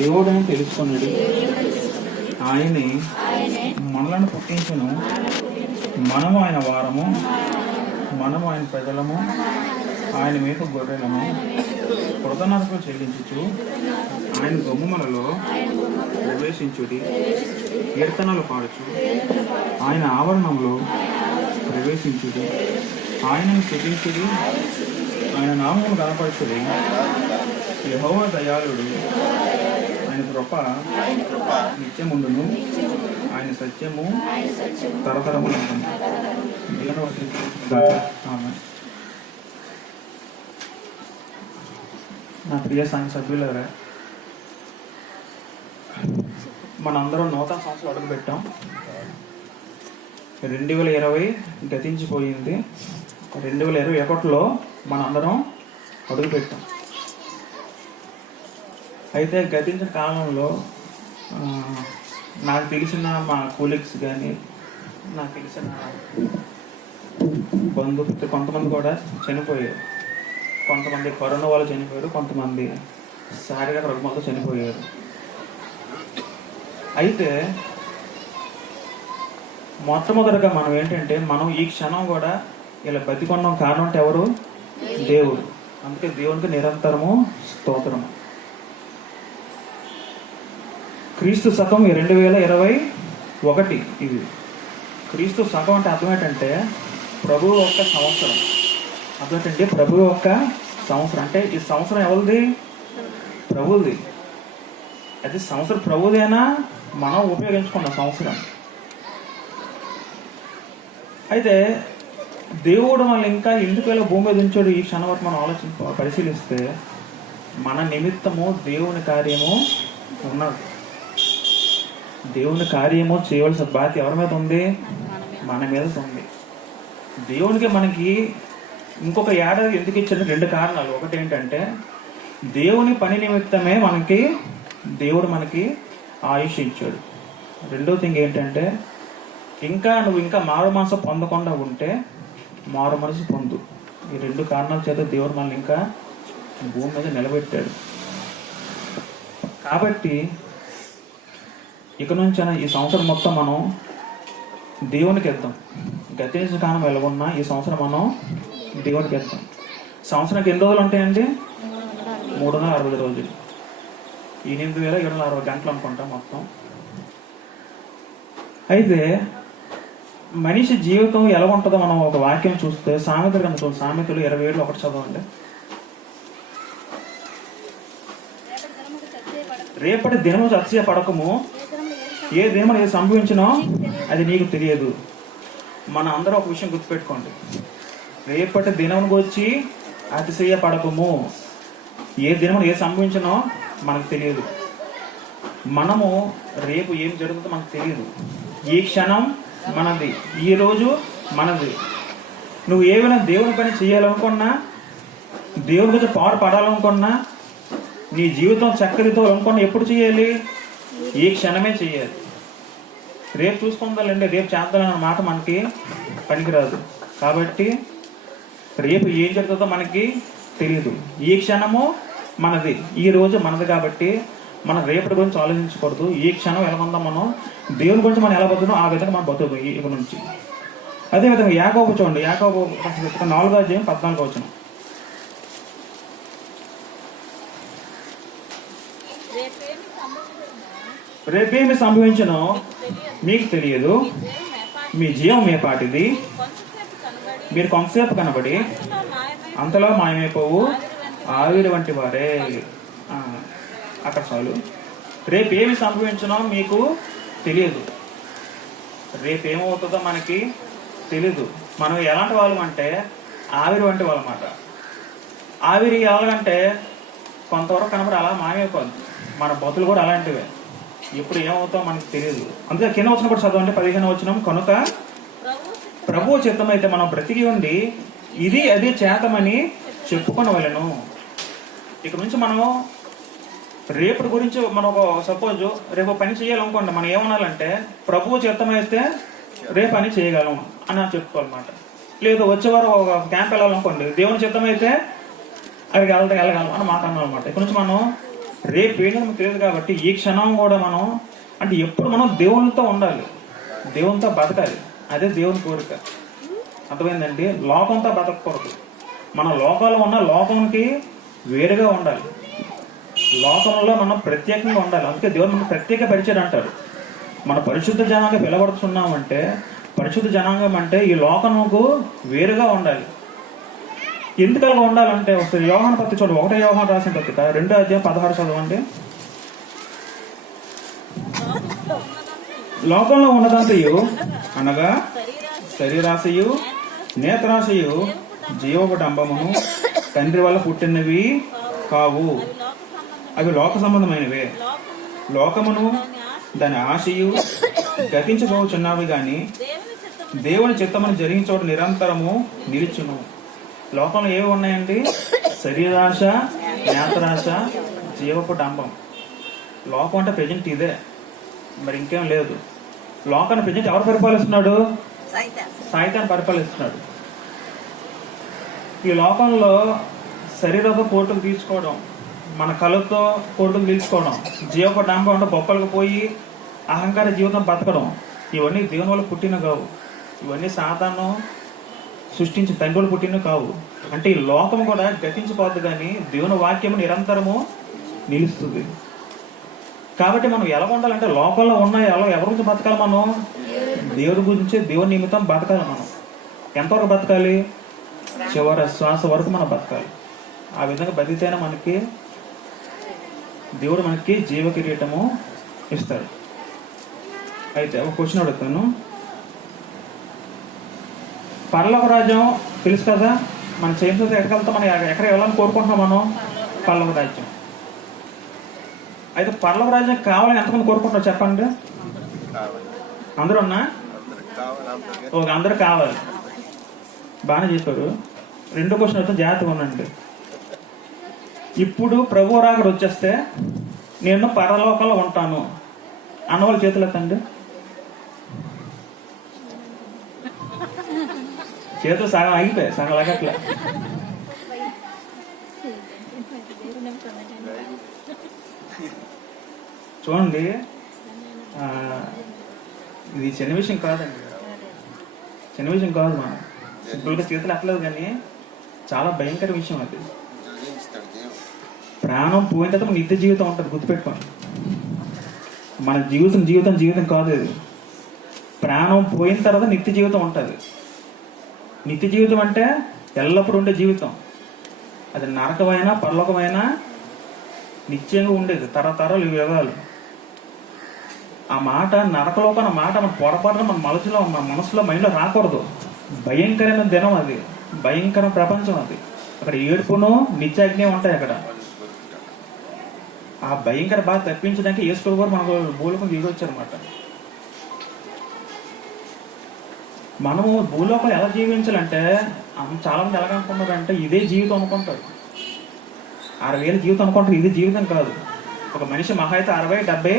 దేవుడని తెలుసుకున్నాడు. ఆయనే మనలను పుట్టించను. మనము ఆయన వారము, మనము ఆయన ప్రజలము, ఆయన మేక గొర్రెలము. కృతజ్ఞతలు చెల్లించుచు ఆయన గుమ్మములలో ప్రవేశించుడి. కీర్తనలు పాడుచు ఆయన ఆవరణంలో ప్రవేశించుడి. ఆయనను స్తుతించుడి, ఆయన నామమును కనపరచుడి. యెహోవా దయాళుడు, ఆయన కృప నిత్యముండును, ఆయన సత్యము తరతరములందును. నా ప్రియ సంఘ సభ్యులారా, మనందరం నూతన సంవత్సరం అడుగు పెట్టాం. 2020 గతించిపోయింది. 2021లో మనందరం అడుగు పెట్టాం. అయితే గతించిన కాలంలో నాకు తెలిసిన మా కూలీగ్స్ కానీ, నాకు తెలిసిన బంధువులు కొంతమంది కూడా చనిపోయారు. కొంతమంది కరోనా వాళ్ళు చనిపోయారు, కొంతమంది శారీరక రుగ్మతతో చనిపోయారు. అయితే మొట్టమొదటిగా మనం ఏంటంటే, మనం ఈ క్షణం కూడా ఇలా బతికొన్నాం కారణం అంటే ఎవరు? దేవుడు. అందుకే దేవునికి నిరంతరము స్తోత్రము. క్రీస్తు శకం 2021. ఇది క్రీస్తు శకం అంటే అర్థం ఏంటంటే ప్రభువు యొక్క సంవత్సరం. అర్థం ఏంటంటే ప్రభువు యొక్క సంవత్సరం అంటే ఈ సంవత్సరం ఎవరిది? ప్రభువుది. అయితే సంవత్సరం ప్రభువుదేనా మనం ఉపయోగించుకున్న సంవత్సరం. అయితే దేవుడు మనల్ని ఇంకా ఎందుకు ఇలా భూమి మీద ఉంచాడు ఈ క్షణం వరకు మనం పరిశీలిస్తే మన నిమిత్తము దేవుని కార్యము ఉన్నది. దేవుని కార్యము చేయవలసిన బాధ్యత ఎవరి మీద ఉంది? మన మీద ఉంది. దేవునికి మనకి ఇంకొక ఏడాది ఎందుకు ఇచ్చాడు? 2 కారణాలు. ఒకటి ఏంటంటే దేవుని పని నిమిత్తమే దేవుడు మనకి ఆయుష్ ఇచ్చాడు. రెండో థింగ్ ఏంటంటే నువ్వు ఇంకా మారు మనసు పొందకుండా ఉంటే మారు మనసు పొందు. ఈ 2 కారణాల చేత దేవుడు మనల్ని ఇంకా భూమి మీద నిలబెట్టాడు. కాబట్టి ఇక నుంచి ఈ సంవత్సరం మొత్తం మనం దేవునికి ఇద్దాం. గతించిన కాలం వెలగొన్నా ఈ సంవత్సరం మనం దేవునికి ఇద్దాం. సంవత్సరానికి ఎన్ని రోజులు ఉంటాయండి? 360 రోజులు. 8760 గంటలు అనుకుంటాం మొత్తం. అయితే మనిషి జీవితం ఎలా ఉంటుందో మనం ఒక వాక్యం చూస్తే సామెతలు కనుక సామెతలు 27:1 చదవండి. రేపటి దినము అతిశయ పడకము, ఏ దినములు ఏది సంభవించినో అది నీకు తెలియదు. మన అందరూ ఒక విషయం గుర్తుపెట్టుకోండి. రేపటి దినం గురించి అతిశయ పడకము. ఏ దినములు ఏది సంభవించినో మనకు తెలియదు. మనము రేపు ఏం జరుగుతుందో మనకు తెలియదు. ఈ క్షణం మనది, ఈ రోజు మనది. నువ్వు ఏమైనా దేవుని పని చేయాలనుకున్నా, దేవుని గురించి పాడాలనుకున్నా, నీ జీవితం చక్కదితో అనుకున్నా ఎప్పుడు చేయాలి? ఈ క్షణమే చేయాలి. రేపు చూసుకుందాలండి, రేపు చేద్దామన్న మాట మనకి పనికిరాదు. కాబట్టి రేపు ఏం జరుగుతుందో మనకి తెలియదు. ఈ క్షణము మనది, ఈ రోజు మనది. కాబట్టి మనం రేపటి గురించి ఆలోచించకూడదు. ఈ క్షణం ఎలా ఉందో మనం దేవుని గురించి మనం ఎలా బతుకుతాం ఆ విధంగా మనం బతుకు ఇక నుంచి. అదేవిధంగా యాకోబు చూడండి. యాకోబు 4:14. రేపేమి సంభవించనో మీకు తెలియదు, మీ జీవం ఏ పాటిది. మీరు కొంతసేపు కనబడి అంతలో మాయమైపోవు ఆవిరి వంటి వారే. అక్కడ చాలు. రేపేమి సంభవించనో మీకు తెలియదు. రేపేమవుతుందో మనకి తెలీదు. మనం ఎలాంటి వాళ్ళం అంటే ఆవిరి వంటి వాళ్ళమాట. ఆవిరి ఎలాగంటే కొంతవరకు కనబడి అలా మాయమైపోద్ది. మన బతులు కూడా అలాంటివే. ఎప్పుడు ఏమవుతామో మనకు తెలియదు. అందుకే కింద వచ్చిన కూడా చదవండి 15వ వచనం. కనుక ప్రభువు చిత్తం అయితే మనం బ్రతికి ఉండి ఇది అది చేతమని చెప్పుకొని వెళ్ళను. ఇక నుంచి మనం రేపటి గురించి మనం సపోజ్ రేపు పని చేయాలనుకోండి, మనం ఏమనాలంటే ప్రభువు చిత్తం అయితే రేపు పని చేయగలం అని చెప్పుకోవాలన్నమాట. లేదు వచ్చేవారు ఒక క్యాంప్ వెళ్ళాలనుకోండి, దేవుని చిత్తం అయితే అక్కడికి వెళ్ళగలం అని మాట అన్నాం అనమాట. ఇక్కడ నుంచి మనం రేపు ఏంటో మనకు తెలియదు. కాబట్టి ఈ క్షణం కూడా మనం అంటే ఎప్పుడు మనం దేవునితో ఉండాలి, దేవునితో బతకాలి. అదే దేవుని కోరిక. అర్థమైందండి? లోకంతో బతకకూడదు. మన లోకాలు ఉన్న లోకంకి వేరుగా ఉండాలి. లోకంలో మనం ప్రత్యేకంగా ఉండాలి. అందుకే దేవుడు మనకు ప్రత్యేక పరిచయం అంటాడు. మన పరిశుద్ధ జనాంగం పిలబడుతున్నామంటే, పరిశుద్ధ జనాంగం అంటే ఈ లోకముకు వేరుగా ఉండాలి. ఎందుకలా ఉండాలంటే ఒకసారి యోహాను పత్రిక చూడండి. 1 యోహాను రాసిన పత్రిక 2:16 చదవండి. లోకంలో ఉన్నదంతయు అనగా శరీరాశయు, నేత్రాశయు, జీవోపడంబమును తండ్రి వల్ల పుట్టినవి కావు, అవి లోక సంబంధమైనవే. లోకమును దాని ఆశయు గతించబోచున్నవి గాని దేవుని చిత్తమును జరిగించోడు నిరంతరము నిలుచును. లోకంలో ఏవి ఉన్నాయండి? శరీరాశ, నేత్రాశ, జీవపు డంబం. లోకం అంటే ప్రజెంట్ ఇదే, మరి ఇంకేం లేదు. లోకాన్ని ప్రజెంట్ ఎవరు పరిపాలిస్తున్నాడు? సాయితాన్ని పరిపాలిస్తున్నాడు. ఈ లోకంలో శరీరంతో కోర్టుకు తీర్చుకోవడం, మన కళ్ళతో కోర్టుకు తీర్చుకోవడం, జీవపు డంబం అంటే బొప్పలకు పోయి అహంకార జీవితం బతకడం, ఇవన్నీ దేవుని వల్ల పుట్టిన కావు. ఇవన్నీ సాతాను సృష్టించి తండ్రి వాళ్ళు పుట్టిన కావు. అంటే ఈ లోకం కూడా గతించిపోద్ది కానీ దేవుని వాక్యము నిరంతరము నిలుస్తుంది. కాబట్టి మనం ఎలా ఉండాలంటే లోకంలో ఉన్న ఎవరి గురించి బతకాలి? మనం దేవుడి గురించి, దేవుని నిమిత్తం బతకాలి. మనం ఎంతవరకు బతకాలి? చివరి శ్వాస వరకు మనం బతకాలి. ఆ విధంగా బతికితేనే మనకి దేవుడు మనకి జీవ కిరీటము ఇస్తాడు. అయితే ఒక క్వశ్చన్ అడుగుతాను. పరలోక రాజ్యం తెలుసు కదా, మన చేతితో ఎక్కడికి వెళ్తాం? మనం ఎక్కడ వెళ్ళాలని కోరుకుంటున్నాం? మనం పరలోక రాజ్యం. అయితే పరలోక రాజ్యం కావాలని ఎంతమంది కోరుకుంటున్నారు చెప్పండి? అందరూ ఉన్నా? ఓకే, అందరూ కావాలి. బాగానే చెప్పారు. రెండో క్వశ్చన్ అయితే జాగ్రత్తగా ఉండండి. ఇప్పుడు ప్రభు రాకడ వచ్చేస్తే నేను పరలోకంలో ఉంటాను అన్నవాళ్ళు చేతులు ఎత్తండి. చేతులు సగం ఆగిపోయాయి, సగం లాగట్లే. చూడండి, ఇది చిన్న విషయం కాదండి, చిన్న విషయం కాదు. మనం సింపుల్గా చేతులు ఎత్తలేదు కానీ చాలా భయంకర విషయం అది. ప్రాణం పోయిన తర్వాత మన నిత్య జీవితం ఉంటుంది, గుర్తుపెట్టుకోండి. మన జీవితం కాదు ఇది. ప్రాణం పోయిన తర్వాత నిత్య జీవితం ఉంటుంది. నిత్య జీవితం అంటే ఎల్లప్పుడూ ఉండే జీవితం. అది నరకమైనా పరలోకమైనా నిత్యంగా ఉండేది, తరతరాలు యుగాలు. ఆ మాట నరకలోకం అన్న మాట మన పొరపాటున మన మనసులో మైండ్లో రాకూడదు. భయంకరమైన దినం అది, భయంకర ప్రపంచం అది. అక్కడ ఏడుపును నిత్యాగ్ని ఉంటాయి. అక్కడ ఆ భయంకర బాధ తప్పించడానికి యేసు గారు మనకు భూలోకం దిగొచ్చారన్నమాట. మనము భూలోకం ఎలా జీవించాలంటే చాలా మంది ఎలాగనుకుంటారంటే ఇదే జీవితం అనుకుంటారు. 60,000 జీవితం అనుకుంటారు. ఇది జీవితం కాదు. ఒక మనిషి మహా అయితే 60, 70,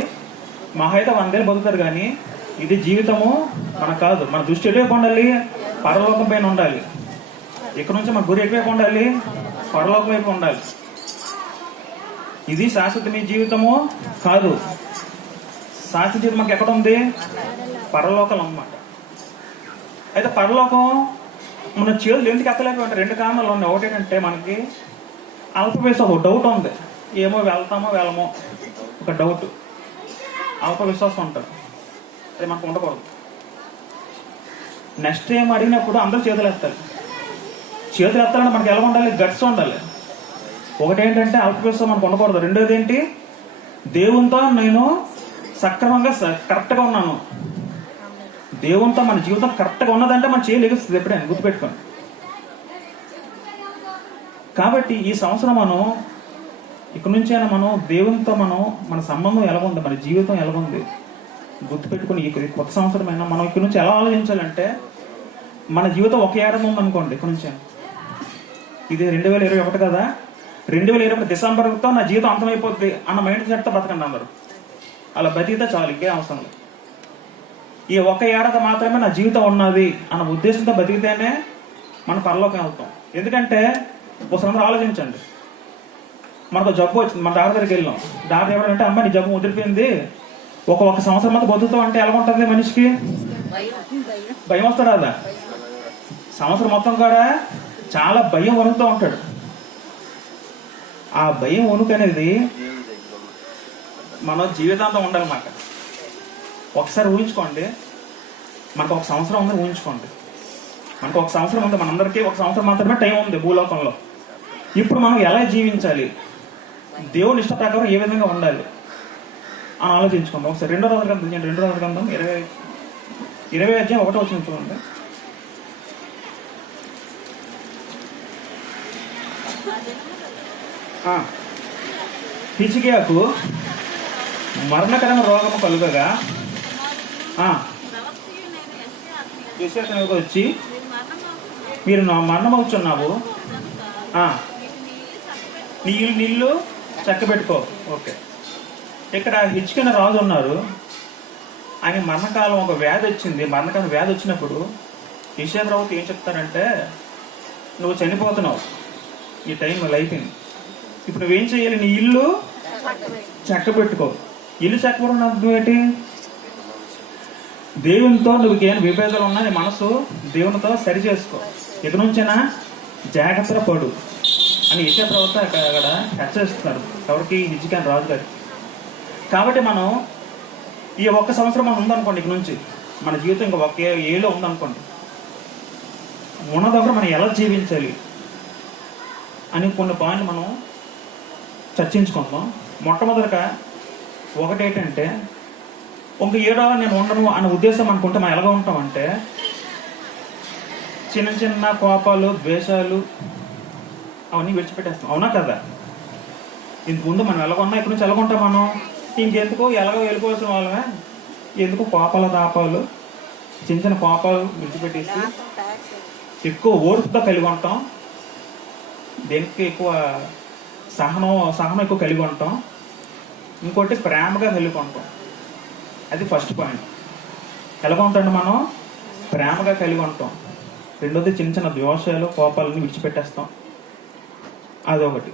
మహా అయితే 100 ఏళ్ళు బతుకుతారు. కానీ ఇది జీవితము మనకు కాదు. మన దృష్టి ఎటువైపు ఉండాలి? పరలోకం పైన ఉండాలి. ఇక్కడ నుంచి మన గురి ఎటువైపు ఉండాలి? పరలోకం వైపు ఉండాలి. ఇది శాశ్వత మీ జీవితము కాదు. శాశ్వత జీవితం మనకి ఎక్కడ ఉంది? పరలోకం అన్నమాట. అయితే పరలోకం మన చేతులు ఎందుకు ఎక్కలేకపోతే 2 కారణాలు ఉన్నాయి. ఒకటి ఏంటంటే మనకి అల్పవిశ్వాసం, ఒక డౌట్ ఉంది. ఏమో వెళ్తామో వెళ్ళమో ఒక డౌట్, అల్ప విశ్వాసం ఉంటుంది. అది మనకు ఉండకూడదు. నెక్స్ట్ ఏం అడిగినప్పుడు అందరూ చేతులు ఎత్తాలి. చేతులు ఎత్తాలంటే మనకి ఎలా ఉండాలి? గట్స్ ఉండాలి. ఒకటి ఏంటంటే అల్ప విశ్వాసం మనకు ఉండకూడదు. రెండోది ఏంటి? దేవునితో నేను సక్రమంగా కరెక్ట్గా ఉన్నాను. దేవునితో మన జీవితం కరెక్ట్గా ఉన్నదంటే మన చేయి లెగుస్తుంది ఎప్పుడైనా, గుర్తుపెట్టుకోండి. కాబట్టి ఈ సంవత్సరం మనం ఇక్కడ నుంచి అయినా మనం దేవునితో మన సంబంధం ఎలాగుంది, మన జీవితం ఎలాగుంది గుర్తుపెట్టుకుని ఈ కొత్త సంవత్సరం అయినా మనం ఇక్కడ నుంచి ఎలా ఆలోచించాలంటే, మన జీవితం ఒక ఏడాది ఉందనుకోండి. ఇక్కడ నుంచి ఇది 2021 కదా, 2021 డిసెంబర్తో నా జీవితం అంతమైపోద్ది అన్న మైండ్ సెట్తో బతకండి అందరూ. అలా బతికితే చాలు, ఇంకే అవసరం లేదు. ఈ ఒక ఏడాది మాత్రమే నా జీవితం ఉన్నది అన్న ఉద్దేశంతో బతికితేనే మనం పరలోకం వెళ్తాం. ఎందుకంటే ఒకసారి అందరూ ఆలోచించండి, మనకు జబ్బు వచ్చింది, మన డాక్టర్ దగ్గరికి వెళ్ళాం. డాక్టర్ ఎవరంటే అమ్మ నీ జబ్బు ముదిరిపోయింది, ఒక సంవత్సరం మంది బతుకుతావు అంటే ఎలా ఉంటుంది మనిషికి? భయం వస్తారా? అదా సంవత్సరం మొత్తం కూడా చాలా భయం వణుకుతూ ఉంటాడు. ఆ భయం వణుకు అనేది మన జీవితాంతం ఉండాలన్నమాట. ఒకసారి ఊహించుకోండి, మనకు ఒక సంవత్సరం ఉంది ఊహించుకోండి. మనకు ఒక సంవత్సరం ఉంది, మనందరికీ ఒక సంవత్సరం మాత్రమే టైం ఉంది భూలోకంలో. ఇప్పుడు మనం ఎలా జీవించాలి, దేవుని ఇష్ట ప్రకారం ఏ విధంగా ఉండాలి అని ఆలోచించుకుందాం. ఒకసారి 2వ గ్రంథం 20 అధ్యాయం 1వ వచనం చూడండి. హిజ్కియాకు మరణకరమైన రోగము కలుగగా యెషయా వచ్చి మీరు నా మరణమవుచున్నావు, నీ నీళ్ళు చక్కబెట్టుకో. ఓకే, ఇక్కడ హిజ్కియా రాజు ఉన్నారు, ఆయన మరణకాలం ఒక వ్యాధి వచ్చింది. మరణకాలం వ్యాధి వచ్చినప్పుడు యెషయా ప్రవక్త ఏం చెప్తారంటే, నువ్వు చనిపోతున్నావు, ఈ టైం అయిపోయింది, ఇప్పుడు నువ్వేం చేయాలి, నీ ఇల్లు చక్కబెట్టుకో. ఇల్లు చక్కబెట్టుకున్న అర్థం ఏంటి? దేవునితో నువ్వు ఏమైనా విభేదాలు ఉన్నా నీ మనసు దేవునితో సరి చేసుకో, ఇక నుంచైనా జాగ్రత్తగా పడు అని యెషయా ప్రవక్త అక్కడ హెచ్చరిస్తున్నారు. ఎవరికి? హిజ్కియా రాజు గారికి. కాబట్టి మనం ఈ ఒక్క సంవత్సరం మనం ఉందనుకోండి, ఇక నుంచి మన జీవితం ఇంకా ఒక ఏలో ఉందనుకోండి, ఉన్న దగ్గర మనం ఎలా జీవించాలి అని కొన్ని పాయింట్లు మనం చర్చించుకుందాం. మొట్టమొదటిగా ఒకటేంటంటే, ఒక 7 నేను ఉండను అనే ఉద్దేశం అనుకుంటే మనం ఎలాగ ఉంటామంటే, చిన్న చిన్న కోపాలు, ద్వేషాలు అవన్నీ విడిచిపెట్టేస్తాం. అవునా కదా? ఇంతకుముందు మనం ఎలాగొన్నా, ఇక్కడ నుంచి ఎలాగొంటాం మనం, ఇంకెందుకు ఎలాగో వెళ్ళిపోవాల్సిన వాళ్ళమే, ఎందుకు కోపాలు తాపాలు, చిన్న చిన్న కోపాలు విడిచిపెట్టేసి ఎక్కువ ఓర్పుతో కలిగి ఉంటాం. దేనికి ఎక్కువ సహనం ఎక్కువ కలిగి ఉంటాం. ఇంకోటి ప్రేమగా కలిగి ఉంటాం. అది ఫస్ట్ పాయింట్. ఎలాగ ఉంటాం మనం? ప్రేమగా కలిగి ఉంటాం. రెండోది చిన్న చిన్న దోషాలు, కోపాలని విడిచిపెట్టేస్తాం. అదొకటి.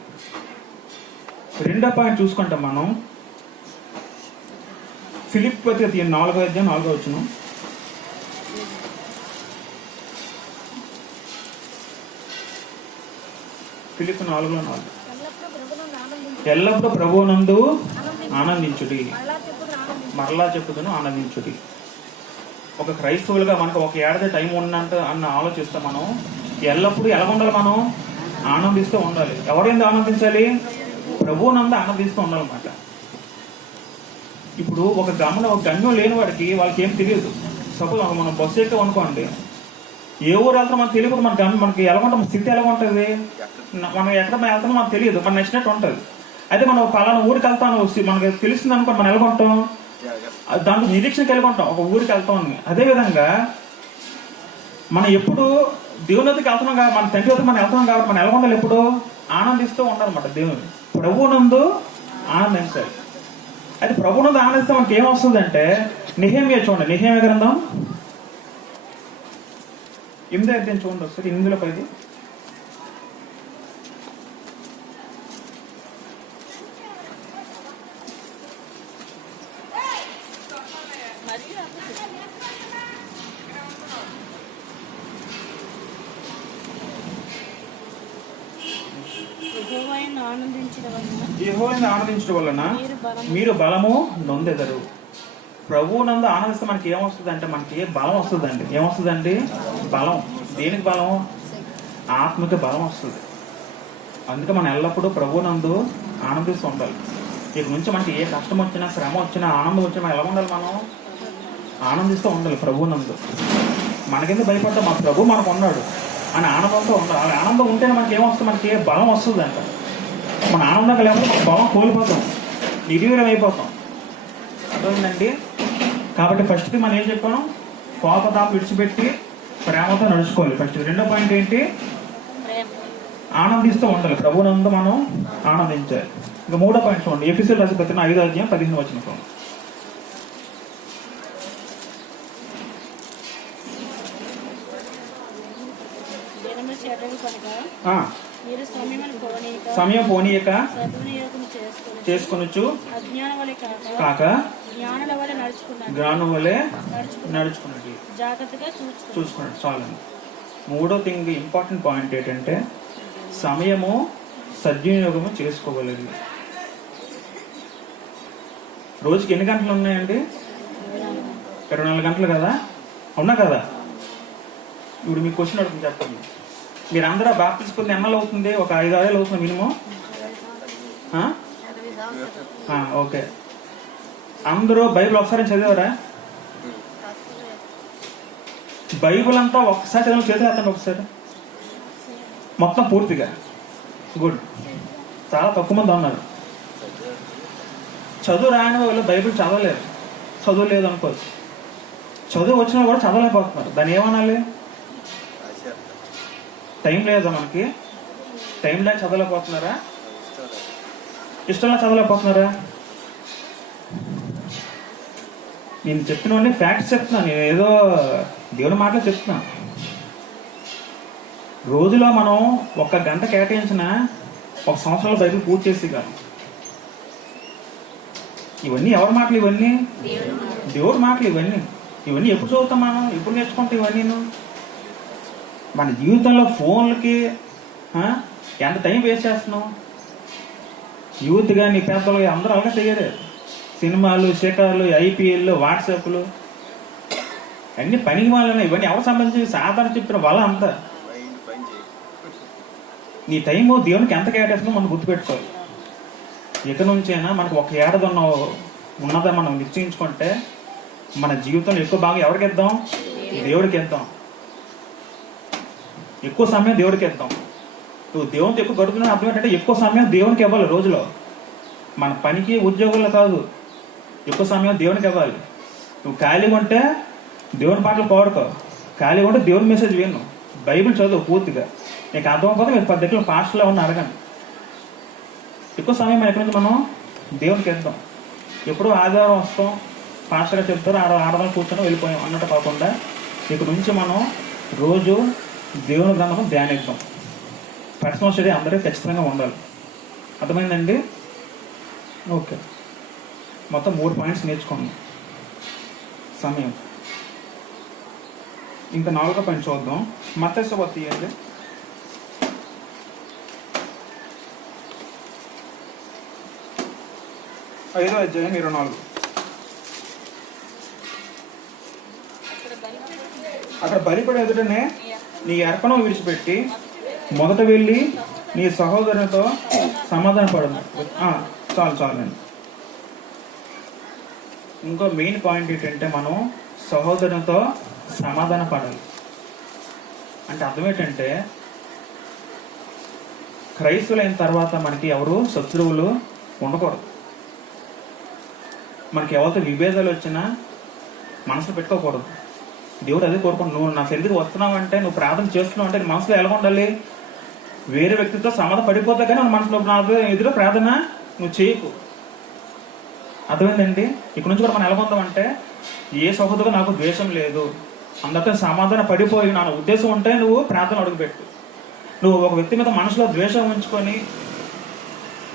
రెండో పాయింట్ చూసుకుంటాం మనం, ఫిలిప్పీ పత్రిక 4వ అధ్యాయం 4వ వచనం. ఫిలిప్పీ 4:4 ఎల్లప్పుడూ ప్రభువునందు ఆనందించుడి, మరలా చెప్పుదును ఆనందించుడి. ఒక క్రైస్తవులుగా మనకు ఒక ఏడాది టైం ఉన్నంత అన్న ఆలోచిస్తే మనం ఎల్లప్పుడూ ఎలా ఉండాలి? మనం ఆనందిస్తూ ఉండాలి. ఎవరైంది ఆనందించాలి? ప్రభువునందు ఆనందిస్తూ ఉండాలన్నమాట. ఇప్పుడు ఒక గమ్యం లేని వాడికి వాళ్ళకి ఏం తెలియదు. సపోజ్ మనం బస్సు ఎక్కాం అనుకోండి, ఏ ఊరు వెళ్తాం మనకు తెలియదు. మనకి ఎలా ఉంటాం, స్థితి ఎలా ఉంటుంది, మనం ఎక్కడ వెళ్తామో మనకు తెలియదు, మనం నచ్చినట్టు ఉంటుంది. అయితే మనం పలానా ఊరికి వెళ్తాను మనకి తెలిసింది అనుకోండి, మనం ఎలా ఉంటాం, దాంట్లో నిరీక్షణ కలిగి ఉంటాం ఒక ఊరికి వెళ్తాం అని. అదేవిధంగా మనం ఎప్పుడు దేవుని వద్దకు వెళ్తున్నాం కాబట్టి, మన తండ్రి వద్దకు మనం వెళ్తున్నాం కాబట్టి మనం ఎలా ఉండాలి? ఎప్పుడు ఆనందిస్తూ ఉండాలన్నమాట. దేవుని ప్రభువునందు ఆనందించాలి. అది ప్రభువునందు ఆనందిస్తే మనకి ఏమొస్తుంది అంటే, నెహెమ్యా చూడండి, నెహెమ్యా గ్రంథం 8వ అధ్యాయం చూడండి ఒకసారి. 8:10 యెహోవాను ఆనందించడం వలన మీరు బలము నొందెదరు. ప్రభువునందు ఆనందిస్తే మనకి ఏమొస్తుంది అంటే, మనకి బలం వస్తుందండి. ఏమొస్తుందండి? బలం. దేనికి బలం? ఆత్మకి బలం వస్తుంది. అందుకే మనం ఎల్లప్పుడూ ప్రభువునందు ఆనందిస్తూ ఉండాలి. ఇక నుంచి మనకి ఏ కష్టం వచ్చినా, శ్రమ వచ్చినా, ఆనందం వచ్చినా ఎలా ఉండాలి? మనం ఆనందిస్తూ ఉండాలి ప్రభువునందు. మనకెందుకు భయపడతాం? మా ప్రభు మనకు ఉన్నాడు అని ఆనందంతో ఉండాలి. ఆనందం ఉంటేనే మనకి ఏమొస్తుంది? మనకి బలం వస్తుంది అంట. మన ఆనందంగా లేకపోతే మన బలం కోల్పోతాం, నిర్వీర్యం అయిపోతాం. అర్థమైందండి? కాబట్టి ఫస్ట్ మనం ఏం చెప్పాను? కోపతాపం విడిచిపెట్టి ప్రేమతో నడుచుకోవాలి ఫస్ట్. రెండో పాయింట్ ఏంటి? ఆనందిస్తూ ఉండాలి. ప్రభువునందు మనం ఆనందించాలి. ఇంకా మూడో పాయింట్ చూడండి, ఎఫెసీయులకు రాసిన పత్రిక 5వ అధ్యాయం 15వ వచనం. మీరు మీరు సమయం పోనీయక సద్వినియోగం చేసుకొనొచ్చు అజ్ఞానం వలె కాక జ్ఞానుల వలె నడుచుకున్నాడు. జ్ఞానం వలె నడుచుకున్నది. జాగ్రత్తగా చూసుకున్నాడు. చాలండి. మూడో థింగ్ ఇంపార్టెంట్ పాయింట్ ఏంటంటే సమయము సద్వినియోగము చేసుకోగలదు. రోజుకి ఎన్ని గంటలు ఉన్నాయండి? 24 గంటలు కదా, అవునా కదా? ఇప్పుడు మీకు క్వశ్చన్ అడుగుతుంది, చెప్పండి. మీరు అందరూ బాప్టిజం పొంది ఎన్నాళ్ళు అవుతుంది? ఒక 5-6 ఏళ్ళు అవుతుంది మినిమం. ఓకే. అందరూ బైబిల్ ఒకసారి చదివారా? బైబిల్ అంతా ఒక్కసారి చదివిన చేతులు ఎత్తండి ఒకసారి, మొత్తం పూర్తిగా. గుడ్. చాలా తక్కువ మంది ఉన్నారు. చదువు రాని వాళ్ళు బైబిల్ చదవలేరు. చదువు లేదు అనుకోవచ్చు. చదువు వచ్చినా కూడా చదవలేకపోతున్నారు. దాన్ని ఏమనాలి? టైం లేదా మనకి? టైం లేక చదవలేకపోతున్నారా? ఇష్టంగా చదవలేకపోతున్నారా? నేను చెప్పినవన్నీ ఫ్యాక్ట్స్ చెప్తున్నాను. నేను ఏదో దేవుని మాటలు చెప్తున్నాను. రోజులో మనం 1 గంట కేటాయించిన 1 సంవత్సరాల బైబిల్ పూర్తి చేసేయగలం. ఇవన్నీ ఎవరి మాటలు? ఇవన్నీ దేవుడి మాటలు. ఇవన్నీ ఎప్పుడు చదువుతాం మనం? ఎప్పుడు నేర్చుకుంటాం ఇవన్నీ? మన జీవితంలో ఫోన్లకి ఎంత టైం వేస్ట్ చేస్తున్నాం? యూత్ కానీ పెద్దలు అందరూ అలాగే తయారు. సినిమాలు, షికార్లు, IPL, వాట్సాప్లు అన్ని పనికి మాలని. ఇవన్నీ ఎవరు సంబంధించి? సాధారణ చెప్పిన వాళ్ళ అంతా. నీ టైము దేవునికి ఎంత కేటాయిస్తుందో మనం గుర్తుపెట్టుకోవాలి. ఇక నుంచైనా మనకు 1 ఏడాది ఉన్నదా మనం నిశ్చయించుకుంటే మన జీవితంలో ఎక్కువ భాగం ఎవరికి ఇద్దాం? దేవుడికి ఇద్దాం. ఎక్కువ సమయం దేవుడికి ఇద్దాం. నువ్వు దేవునితో ఎక్కువ గడుపుతున్నా అర్థం ఏంటంటే ఎక్కువ సమయం దేవునికి ఇవ్వాలి. రోజులో మన పనికి, ఉద్యోగంలో కాదు, ఎక్కువ సమయం దేవునికి ఇవ్వాలి. నువ్వు ఖాళీగా ఉంటే దేవుని పాటలు పాడుకో, ఖాళీగా ఉంటే దేవుని మెసేజ్ విను, బైబిల్ చదువు పూర్తిగా. నీకు అర్థమైపోతే మీరు 10 దగ్గర పాస్టర్లో ఉన్న అడగండి. ఎక్కువ సమయం ఎక్కడి నుంచి మనం దేవునికి ఇద్దాం. ఎప్పుడూ ఆదివారం వస్తాం, పాస్టర్గా చెప్తారు, ఆడదాం కూర్చొని వెళ్ళిపోయాం అన్నట్టు కాకుండా ఇక్కడ నుంచి మనం రోజు దేవుని గ్రంథం ధ్యానిద్దాం. పర్సనల్ స్టడీ అందరికీ ఖచ్చితంగా ఉండాలి. అర్థమైందండి? ఓకే. మొత్తం 3 పాయింట్స్ నేర్చుకోండి. సమయం. ఇంకా 4వ పాయింట్ చూద్దాం. మత్తయి సువార్త తీయండి. 5వ అధ్యాయం 24. అక్కడ బలిపడి ఎదుటనే నీ అర్పణం విడిచిపెట్టి మొదట వెళ్ళి నీ సహోదరునితో సమాధాన పడదు. చాలండి. ఇంకో మెయిన్ పాయింట్ ఏంటంటే మనం సహోదరునితో సమాధాన పడాలి. అంటే అర్థం ఏంటంటే క్రైస్తవులైన తర్వాత మనకి ఎవరు శత్రువులు ఉండకూడదు. మనకి ఎవరితో విభేదాలు వచ్చినా మనసులో పెట్టుకోకూడదు. దేవుడు అదే కోరుకుంటు. నువ్వు నా సరిగ్గా వస్తున్నావు అంటే, నువ్వు ప్రార్థన చేస్తున్నావు అంటే మనసులో ఎలా ఉండాలి? వేరే వ్యక్తితో సమాధానం పడిపోతా కానీ మనసులో నా ఎదురు ప్రార్థన నువ్వు చేయకు. అర్థమైందండి? ఇక్కడ నుంచి కూడా మనం ఎలా పొందామంటే, ఏ సహోదరు నాకు ద్వేషం లేదు, అందరితో సమాధానం పడిపోయి నా ఉద్దేశం ఉంటే నువ్వు ప్రార్థన అడుగుపెట్టు. నువ్వు ఒక వ్యక్తి మీద మనసులో ద్వేషం ఉంచుకొని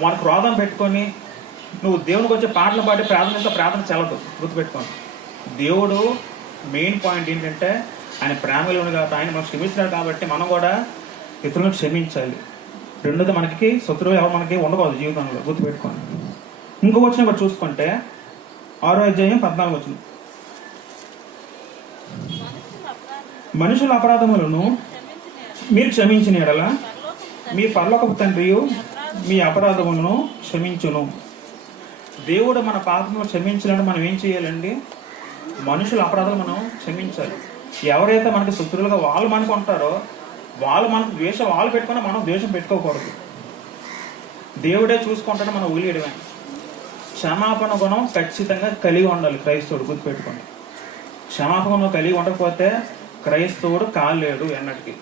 వాడి క్రోధం పెట్టుకొని నువ్వు దేవునికి వచ్చే పాటలు పాడి ప్రార్థన చెల్లదు. గుర్తుపెట్టుకోండి. దేవుడు మెయిన్ పాయింట్ ఏంటంటే ఆయన ప్రేమలో కాబట్టి ఆయన మనకు క్షమించినాడు కాబట్టి మనం కూడా ఇతరులను క్షమించాలి. రెండోది మనకి శత్రువు ఎవరు మనకి ఉండకూడదు జీవితంలో. గుర్తుపెట్టుకోండి. ఇంకొక వచ్చిన కూడా చూసుకుంటే 6వ అధ్యాయం 14వ వచనం. మనుషుల అపరాధములను మీరు క్షమించిన యెడల మీ పరలోకపు తండ్రి మీ అపరాధములను క్షమించును. దేవుడు మన పాపములను క్షమించాలని మనం ఏం చేయాలండి? మనుషుల అపరాధాలు మనం క్షమించాలి. ఎవరైతే మనకి శత్రువులుగా వాళ్ళు మనకు ఉంటారో వాళ్ళు మనకు ద్వేషం వాళ్ళు పెట్టుకున్నా మనం ద్వేషం పెట్టుకోకూడదు. దేవుడే చూసుకుంటాడు, మనం ఊలియడమే. క్షమాపణ గుణం ఖచ్చితంగా కలిగి ఉండాలి క్రైస్తవుడు. గుర్తుపెట్టుకోండి. క్షమాపణ గుణం కలిగి ఉండకపోతే క్రైస్తవుడు కాలేడు ఎన్నటికి.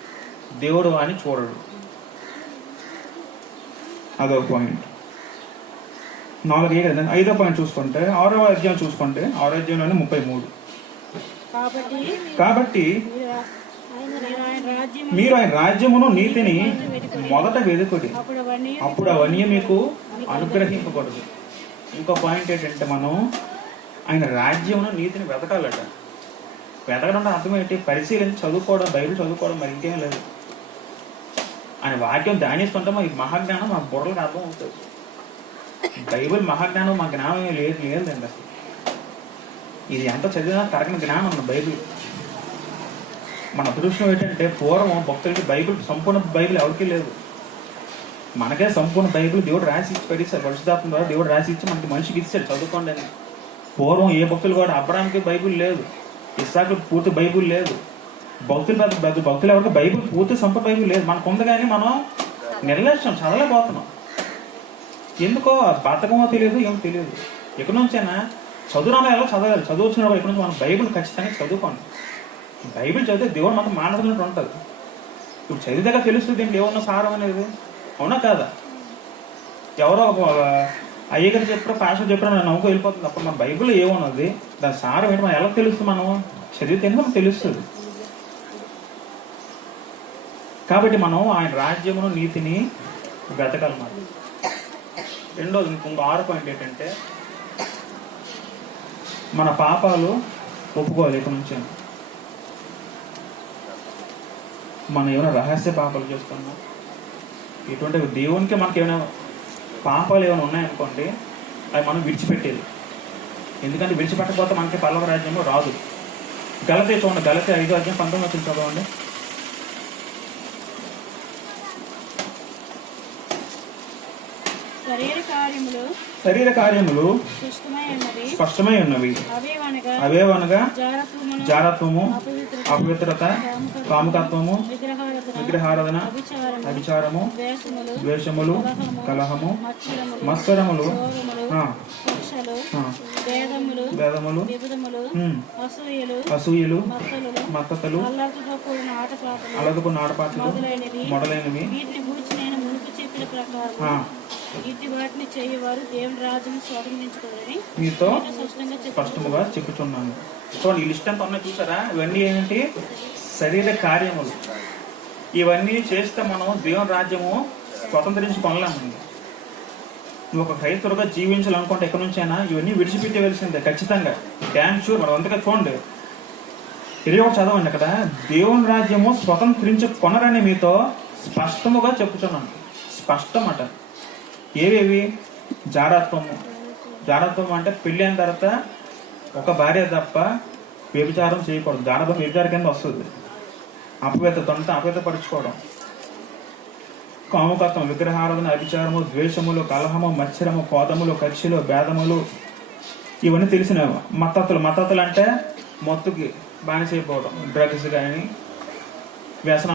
దేవుడు అని చూడడు. అదొక పాయింట్. 4 కదండి. 5వ పాయింట్ చూసుకుంటే 6వ అధ్యాయం చూసుకుంటే 6వ అధ్యాయంలోనే 33. కాబట్టి మీరు ఆయన రాజ్యమును నీతిని మొదట వెతుకుడి, అప్పుడు అవన్నీ అప్పుడు అవన్నీ మీకు అనుగ్రహింపకూడదు. ఇంకో పాయింట్ ఏంటంటే మనం ఆయన రాజ్యమును నీతిని వెతకాలట. వెతకడం అంటే అర్థం ఏంటి? పరిశీలించి చదువుకోవడం, బైబిల్ చదువుకోవడం, మరి ఇంకేం లేదు. ఆయన వాక్యం ధ్యానిస్తుంటే మా మహాజ్ఞానం మా బుర్రలకు అర్థం అవుతుంది. బైబిల్ మహాజ్ఞానం మా జ్ఞానం లేదండి అసలు. ఇది ఎంత చదివినా తరగని జ్ఞానం ఉన్న బైబిల్. మన అదృష్టం ఏంటంటే పూర్వం భక్తులకి బైబిల్, సంపూర్ణ బైబిల్ ఎవరికీ లేదు. మనకే సంపూర్ణ బైబిల్ దేవుడు రాసి ఇచ్చి పెట్టిస్తాడు. పరిశుద్ధాత్మ ద్వారా దేవుడు రాసి ఇచ్చి మనకి మనిషికి ఇచ్చాడు చదువుకోండి అని. పూర్వం ఏ భక్తులు కూడా అబ్రాహాంకి బైబిల్ లేదు, ఇస్సాకుకి పూర్తి బైబిల్ లేదు. భక్తులు ఎవరికి బైబిల్ పూర్తి సంపూర్ణ బైబిల్ లేదు. మనకు ఉంది కానీ మనం నిర్లక్ష్యం చదవలేకపోతున్నాం. ఎందుకో బతకమో తెలియదు, ఏమో తెలియదు. ఎక్కడి నుంచైనా చదువురామో ఎలా చదవాలి, చదువు వచ్చినప్పుడు ఎక్కడి నుంచి మనం బైబిల్ ఖచ్చితంగా చదువుకోండి. బైబిల్ చదివితే దేవుడు మనకు మాట్లాడుతున్నట్టు ఉంటుంది. ఇప్పుడు చదివిదాకా తెలుస్తుంది ఏంటి ఏమన్నా సారం అనేది, అవునా కాదా? ఎవరో అయ్యగారు చెప్పారో పాస్టర్ చెప్పారో నేను నవ్వుకు వెళ్ళిపోతుంది. అప్పుడు మన బైబిల్ ఏమన్నది, దాని సారం ఏంటి మనం ఎలా తెలుస్తుంది? మనం చదివితేనే మనకు తెలుస్తుంది. కాబట్టి మనం ఆయన రాజ్యమును నీతిని వెతకాలన్నమాట. రెండోది ఇంకొక 6 పాయింట్ ఏంటంటే మన పాపాలు ఒప్పుకోవాలి. ఇక్కడ నుంచి మనం ఏమైనా రహస్య పాపాలు చేస్తున్నాం, ఇటువంటి దేవునికి మనకి ఏమైనా పాపాలు ఏమైనా ఉన్నాయనుకోండి, అవి మనం విడిచిపెట్టేది. ఎందుకంటే విడిచిపెట్టకపోతే మనకి పల్లవ రాజ్యంలో రాదు. గలతీ చూడండి, గలతీ 5:19 చదవండి. శరీర కార్యములు స్పష్టమై ఉన్నవి, అవేవనగా జారత్వము, అపవిత్రత, కాముకత్వము, విగ్రహారాధన, అభిచారము, ద్వేషములు, కలహము, మత్సరములు, భేదములు, అసూయలు, మత్తతలు, అలదుకున్న ఆటపాటలు మొదలైనవి. మీతో స్పష్టముగా చెప్పుచున్నాను. చూడండి, ఈ లిస్ట్ అంతా ఉన్నాయి చూసారా? ఇవన్నీ ఏంటి? శరీర కార్యములు. ఇవన్నీ చేస్తే మనం దేవుని రాజ్యము స్వతంత్రించి కొనలేమండి. నువ్వు ఒక క్రైస్తవుడుగా జీవించాలనుకుంటే ఎక్కడి నుంచైనా ఇవన్నీ విడిచిపెట్టవలసిందే ఖచ్చితంగా. Damn sure. మనం అంతగా చూడండి, 21 చదవండి. అక్కడ దేవుని రాజ్యము స్వతంత్రించి కొనరని మీతో స్పష్టముగా చెప్పుచున్నాను. స్పష్టం అట. ఏవేవి? జారత్వము. జారత్వం అంటే పెళ్ళి అయిన తర్వాత ఒక భార్య తప్ప వ్యభిచారం చేయకూడదు. జారత్వం వ్యభిచారం కింద వస్తుంది. అపవిత్రత అంటే అపవిత్రపరుచుకోవడం. కాముకత్వం, విగ్రహారాధన, అభిచారము, ద్వేషములు, కలహము, మత్సరము, కోదములు, కక్షలు, భేదములు, ఇవన్నీ తెలిసినవి. మత్తతులు అంటే మత్తుకి బానిసైపోవడం, డ్రగ్స్ కానీ వ్యసనం.